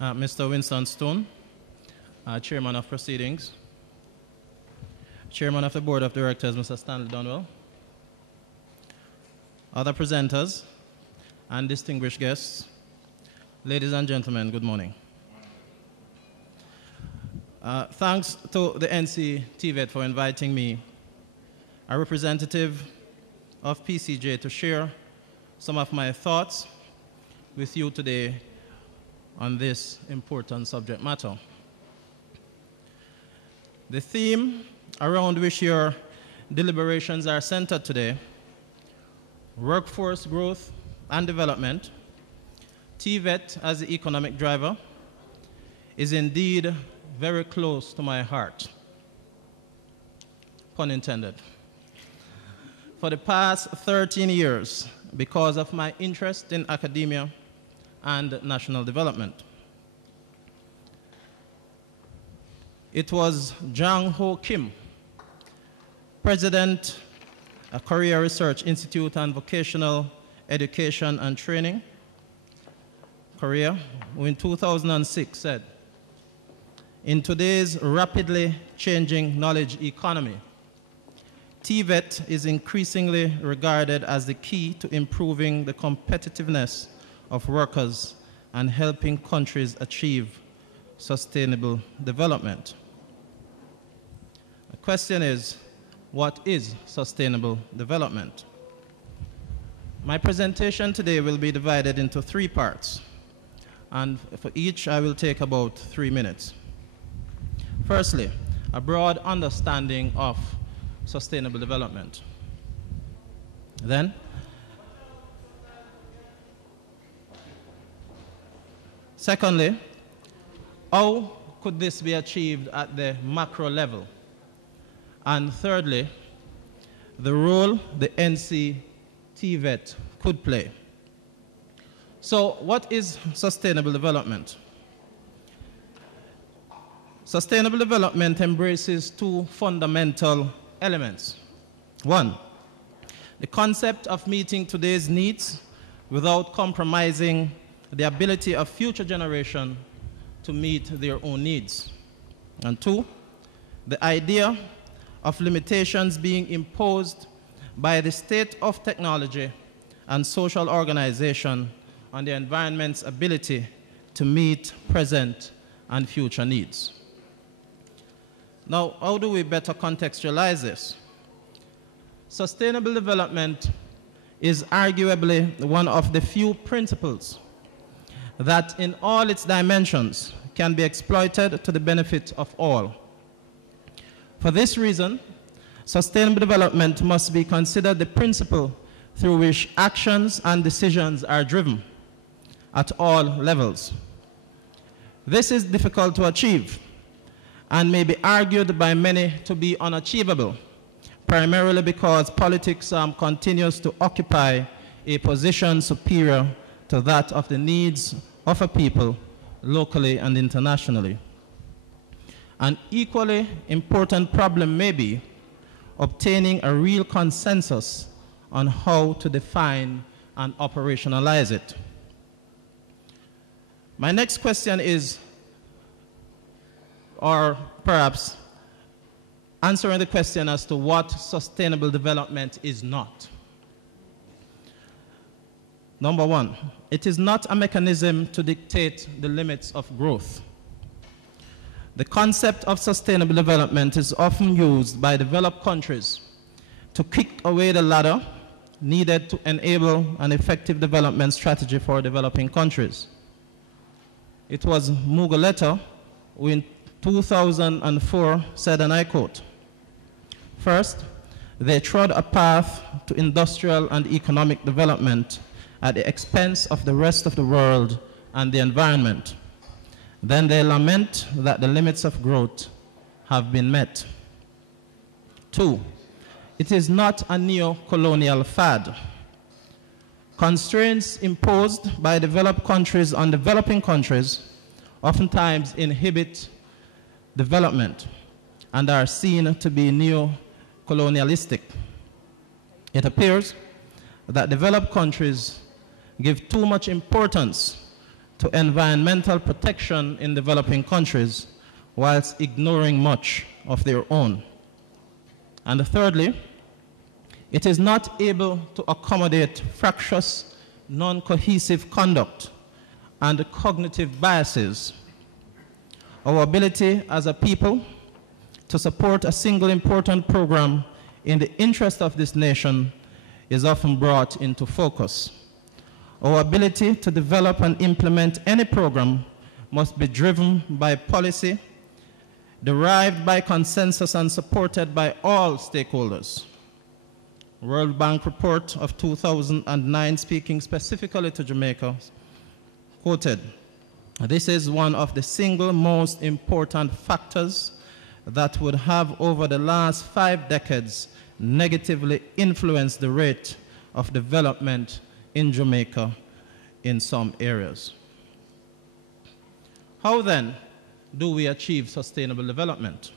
Mr. Winston Stone, Chairman of Proceedings, Chairman of the Board of Directors, Mr. Stanley Dunwell, other presenters, and distinguished guests, ladies and gentlemen, good morning. Thanks to the NC TVET for inviting me, a representative of PCJ, to share some of my thoughts with you today on this important subject matter. The theme around which your deliberations are centered today, workforce growth and development, TVET as the economic driver, is indeed very close to my heart, pun intended. For the past 13 years, because of my interest in academia and national development. It was Jang Ho Kim, President of Korea Research Institute and Vocational Education and Training, Korea, who in 2006 said, "In today's rapidly changing knowledge economy, TVET is increasingly regarded as the key to improving the competitiveness of workers and helping countries achieve sustainable development." The question is, what is sustainable development? My presentation today will be divided into 3 parts, and for each I will take about 3 minutes. Firstly, a broad understanding of sustainable development. Then, secondly, how could this be achieved at the macro level? And thirdly, the role the NC TVET could play. So, what is sustainable development? Sustainable development embraces 2 fundamental elements. 1, the concept of meeting today's needs without compromising the ability of future generations to meet their own needs. And 2, the idea of limitations being imposed by the state of technology and social organization on the environment's ability to meet present and future needs. Now, how do we better contextualize this? Sustainable development is arguably one of the few principles that in all its dimensions can be exploited to the benefit of all. For this reason, sustainable development must be considered the principle through which actions and decisions are driven at all levels. This is difficult to achieve and may be argued by many to be unachievable, primarily because politics continues to occupy a position superior to that of the needs of a people locally and internationally. An equally important problem may be obtaining a real consensus on how to define and operationalize it. My next question is, or perhaps answering the question as to what sustainable development is not. Number 1, it is not a mechanism to dictate the limits of growth. The concept of sustainable development is often used by developed countries to kick away the ladder needed to enable an effective development strategy for developing countries. It was Mugoleta who in 2004 said, and I quote, "First, they trod a path to industrial and economic development at the expense of the rest of the world and the environment. Then they lament that the limits of growth have been met." 2, it is not a neo-colonial fad. Constraints imposed by developed countries on developing countries oftentimes inhibit development and are seen to be neo-colonialistic. It appears that developed countries give too much importance to environmental protection in developing countries whilst ignoring much of their own. And thirdly, it is not able to accommodate fractious, non-cohesive conduct and cognitive biases. Our ability as a people to support a single important program in the interest of this nation is often brought into focus. Our ability to develop and implement any program must be driven by policy, derived by consensus and supported by all stakeholders. World Bank report of 2009, speaking specifically to Jamaica, quoted, "This is one of the single most important factors that would have over the last 5 decades negatively influenced the rate of development in Jamaica in some areas." How then do we achieve sustainable development?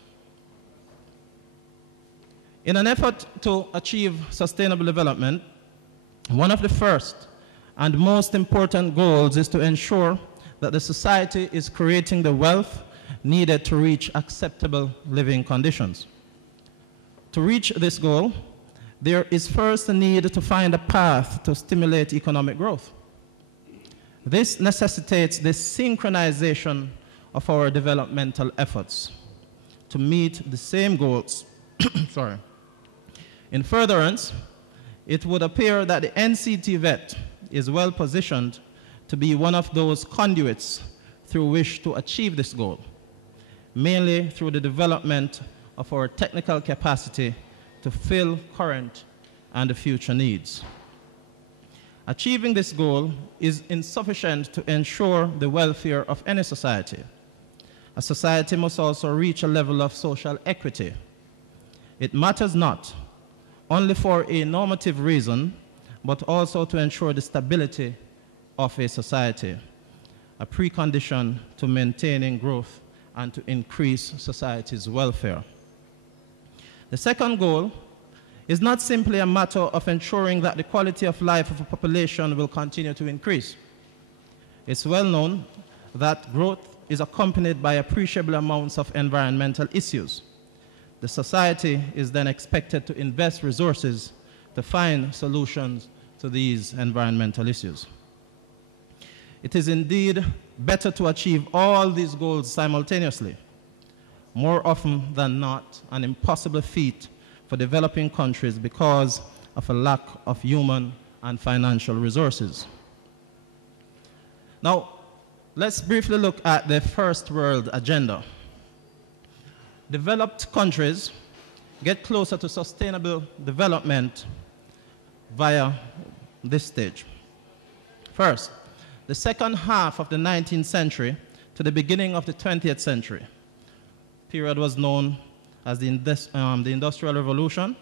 In an effort to achieve sustainable development, one of the first and most important goals is to ensure that the society is creating the wealth needed to reach acceptable living conditions. To reach this goal, there is first a need to find a path to stimulate economic growth. This necessitates the synchronization of our developmental efforts to meet the same goals. Sorry. In furtherance, it would appear that the TVET is well positioned to be one of those conduits through which to achieve this goal, mainly through the development of our technical capacity to fill current and future needs. Achieving this goal is insufficient to ensure the welfare of any society. A society must also reach a level of social equity. It matters not only for a normative reason, but also to ensure the stability of a society, a precondition to maintaining growth and to increase society's welfare. The second goal is not simply a matter of ensuring that the quality of life of a population will continue to increase. It's well known that growth is accompanied by appreciable amounts of environmental issues. The society is then expected to invest resources to find solutions to these environmental issues. It is indeed better to achieve all these goals simultaneously, more often than not an impossible feat for developing countries because of a lack of human and financial resources. Now, let's briefly look at the First World Agenda. Developed countries get closer to sustainable development via this stage. First, the second half of the 19th century to the beginning of the 20th century. Period was known as the Industrial Revolution,